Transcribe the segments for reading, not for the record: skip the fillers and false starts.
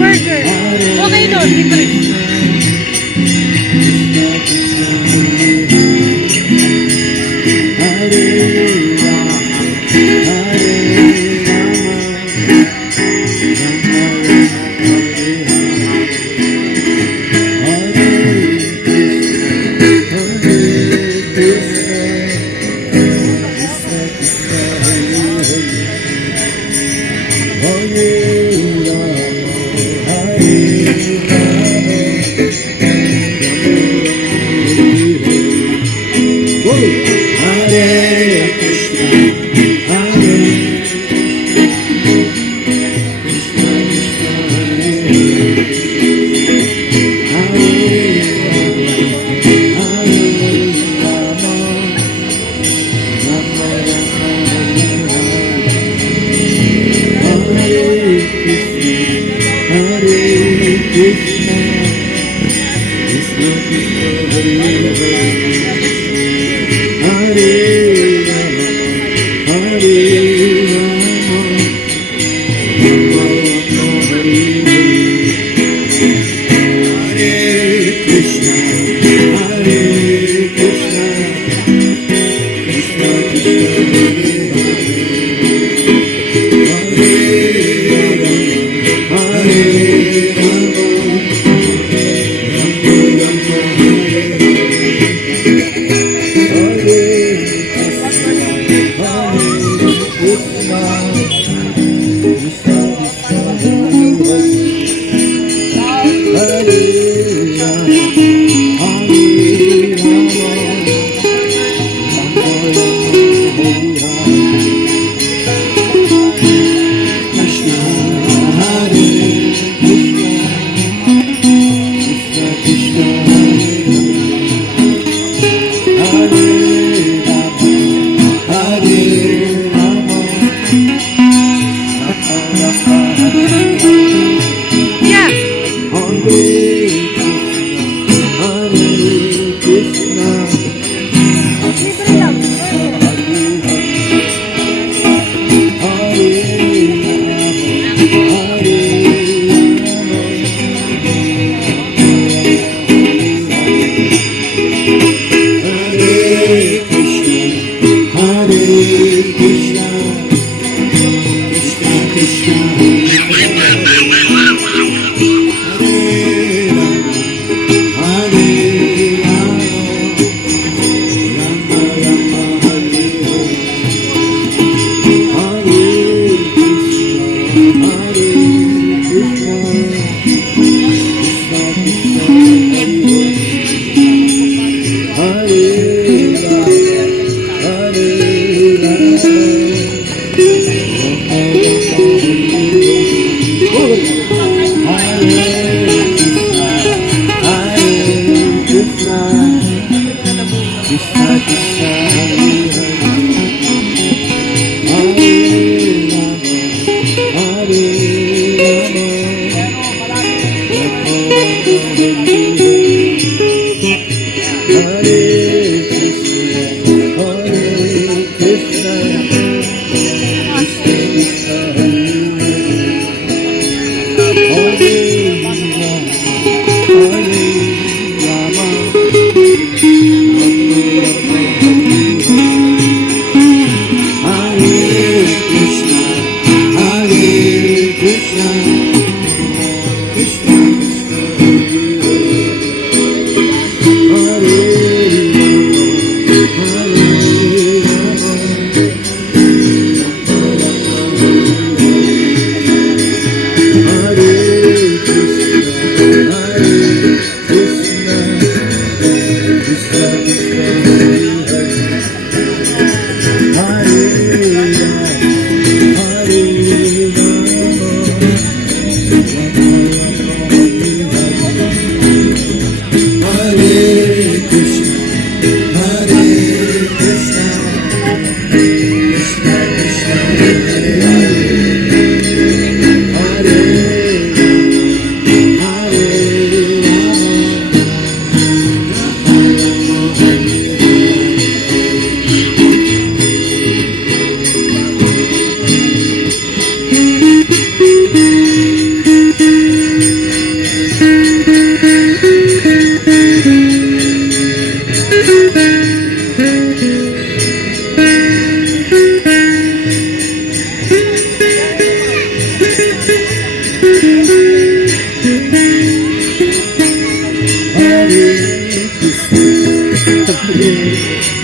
Burger. Okay doon, libre.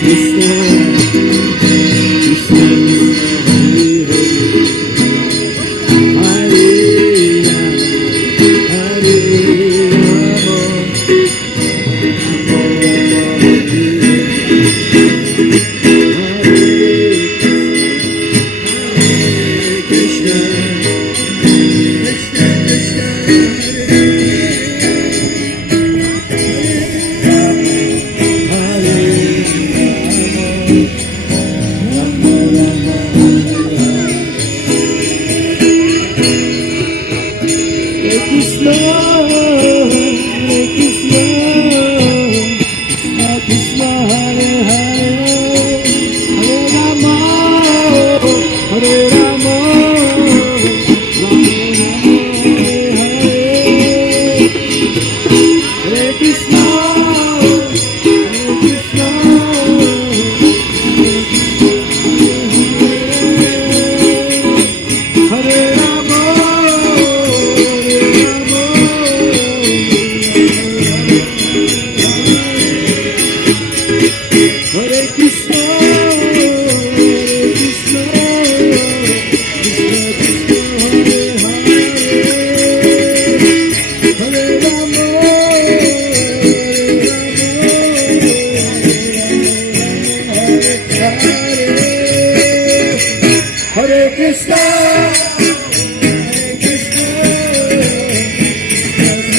Krishna, Krishna, Hare Hare, Krishna, Krishna, Krishna, Krishna, Krishna, Krishna, Hare Hare, Hare Rama, Hare Rama, Hare Krishna, Krishna, Hare Rama, Hare Krishna, Krishna Krishna,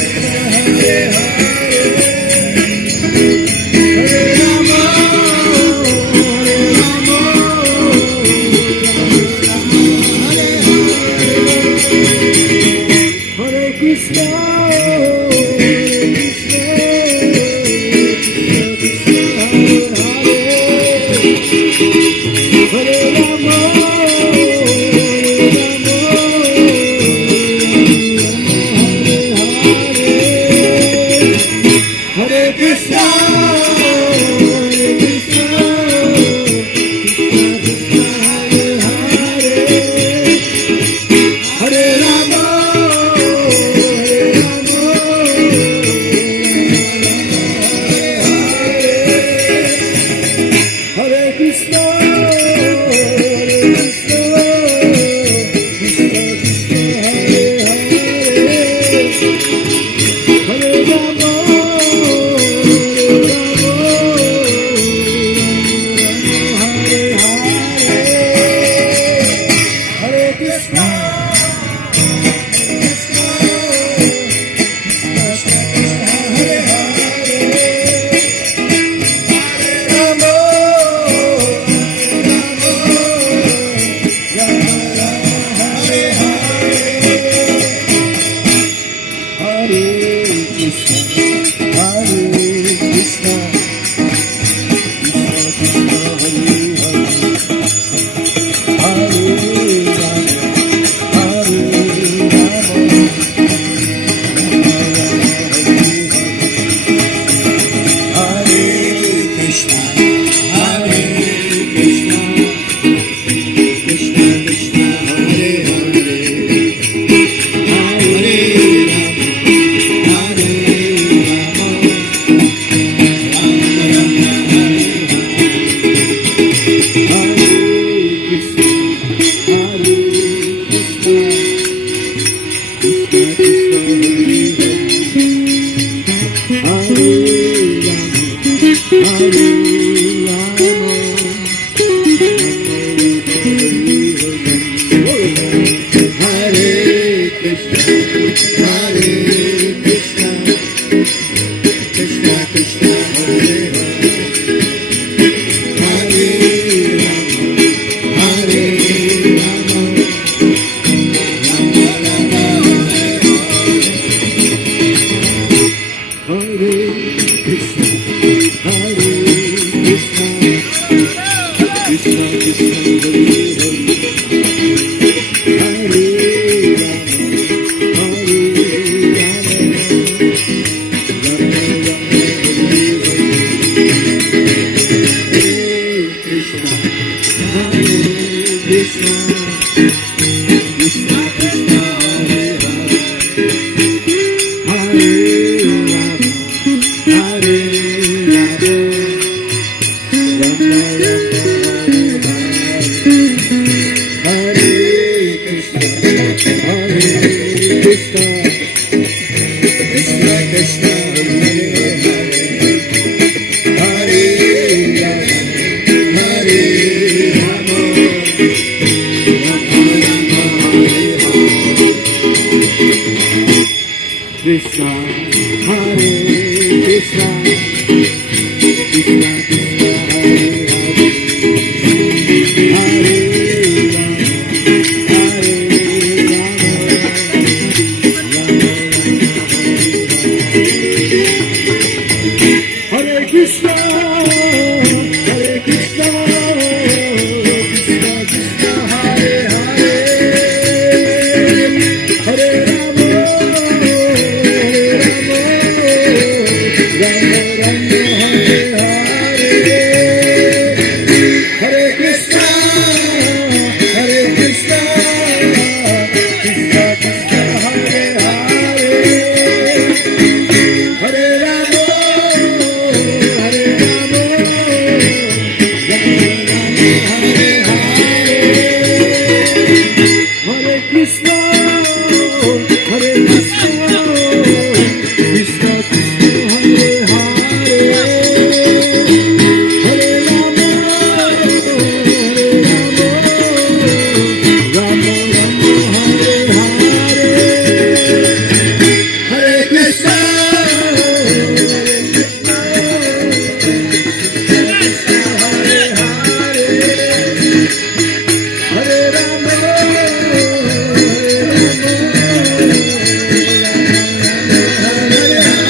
Hare Hare, Hare Rama, Hare Krishna, Krishna, Hare Rama, Hare Krishna, Hare Rama, Hare Krishna, Hare Rama, Hare Krishna, Hare Rama, Hare Krishna, Hare Krishna, Hare Krishna, Krishna Krishna, Hare Hare, Hare Krishna, Hare Krishna, Krishna Krishna, Hare Hare, Hare Rama, Rama Rama, Hare Krishna, Hare Krishna, Krishna Krishna, Hare Hare, Hare Rama, Hare Rama, Hare Krishna, Hare Krishna, Krishna Krishna, Hare Hare, Hare Rama, Rama Rama, Hare Hare, Hare Krishna, Hare Rama, Hare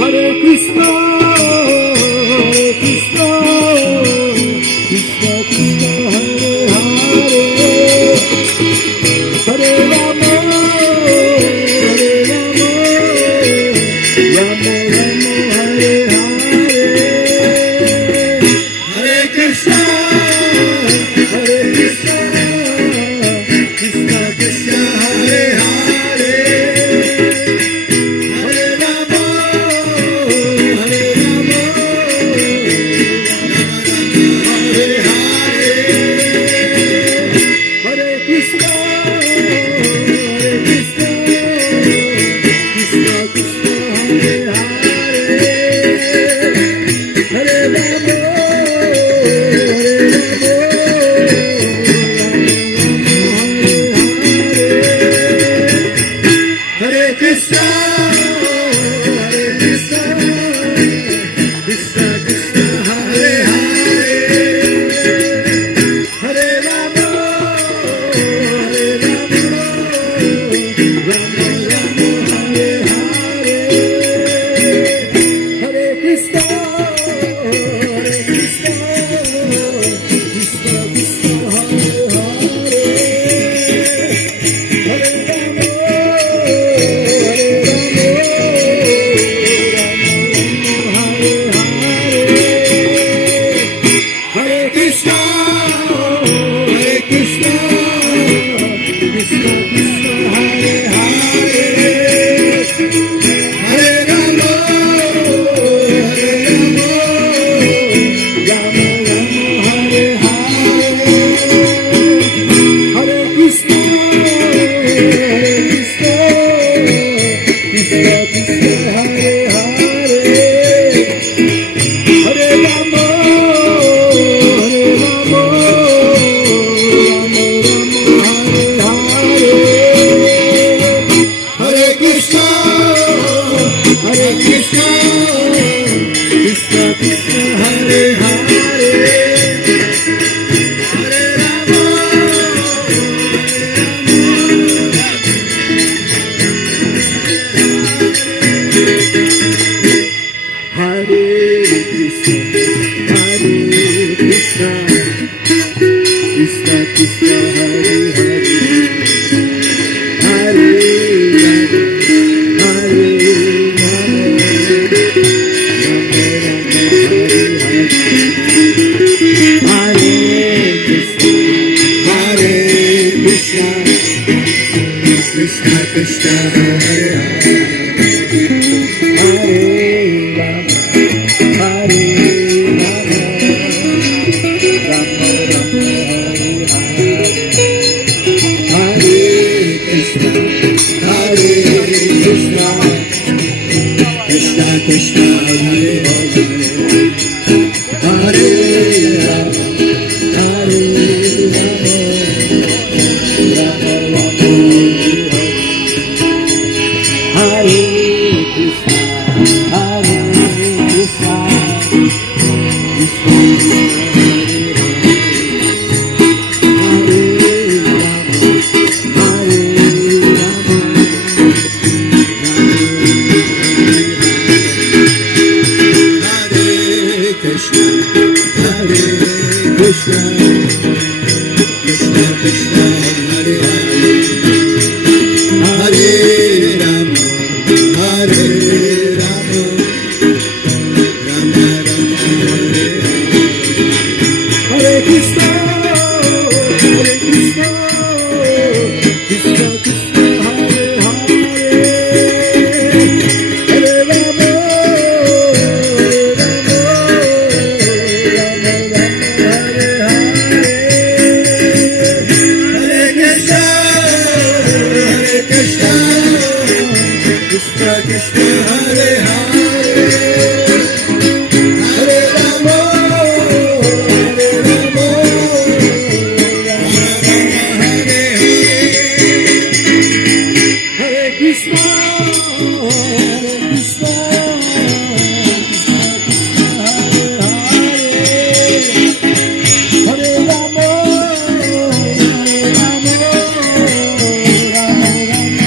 Hare Krishna, Krishna, Krishna Krishna, Hare Rama, Rama Rama, Hare Hare, Hare Krishna, Krishna Krishna, Hare Hare, Hare Rama, Hare Rama, Hare Hare, Hare Krishna, Krishna Krishna, Hare Hare, Hare Rama, Hare Krishna, Krishna Krishna, Hare Hare, Hare Rama, Rama Rama, Hare Hare, Hare Krishna, Krishna Krishna, Hare Hare, Hare Rama, Hare Krishna, Krishna Krishna, Hare Hare, Hare Rama, Rama Rama, Hare Hare, Hare Krishna, Krishna Krishna, Hare Hare, Hare Rama, Hare Krishna, Krishna Krishna, Hare Hare, Hare Rama, Hare Krishna, Krishna Krishna, Hare Hare, Hare Krishna Krishna, Hare Hare, Hare Rama, Hare Rama, Rama Rama, Hare Krishna, Krishna Krishna, Hare Hare, Hare Rama, Hare Rama, Rama Rama, Hare Krishna, Krishna Krishna, Krishna Krishna, Hare Hare, Hare Rama, Hare Rama, Rama Rama, Hare Hare, Hare Krishna, Krishna Krishna, Hare Hare, Hare Rama, Krishna Krishna, Hare Hare, Hare Rama, Hare Krishna, Krishna Hare Rama, Rama Rama, Hare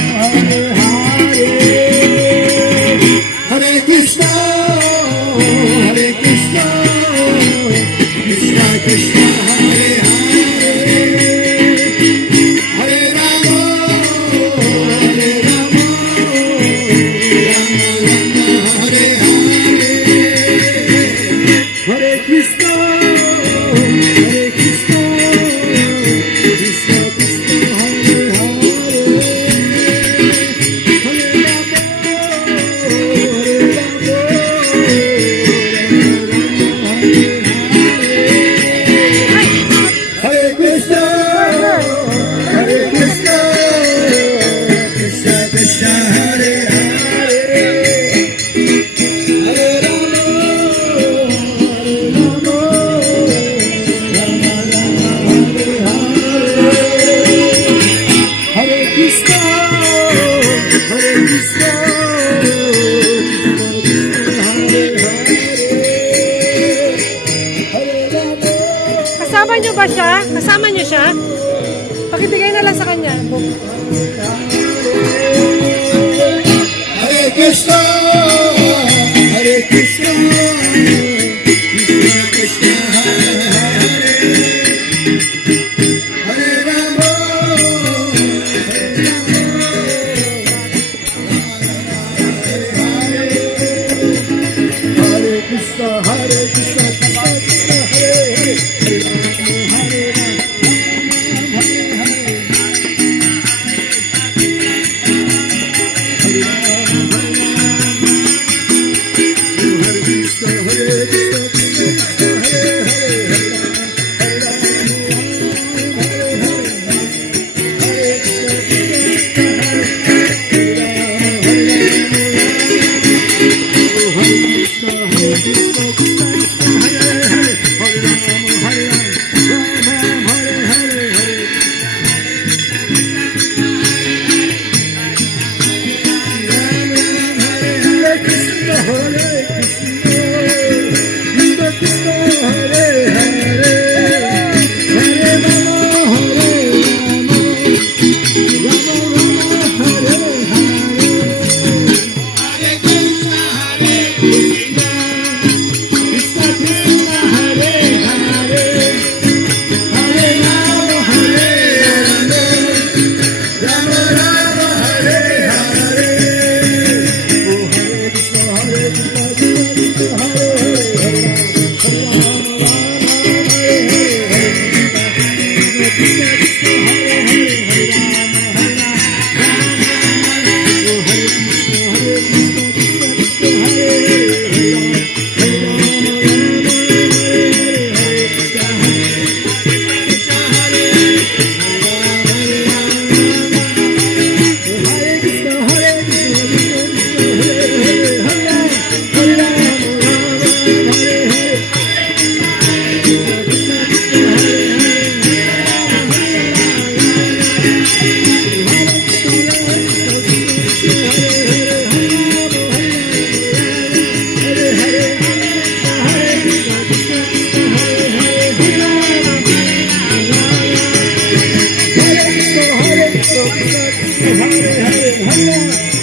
Krishna, Hare Hare, Hare Rama, Rama Rama, Hare Hare, Hare Krishna, Hare Krishna, Kasama niyo ba siya? Kasama niyo siya? Pakibigay na lang sa kanya. Hare Krishna, Hare Krishna, Krishna Krishna, Hare Hare, Hare Rama, Hare Krishna, Hare Krishna, Krishna Krishna, Hare Hare, Hare Rama, Hare Hare Hare, Hare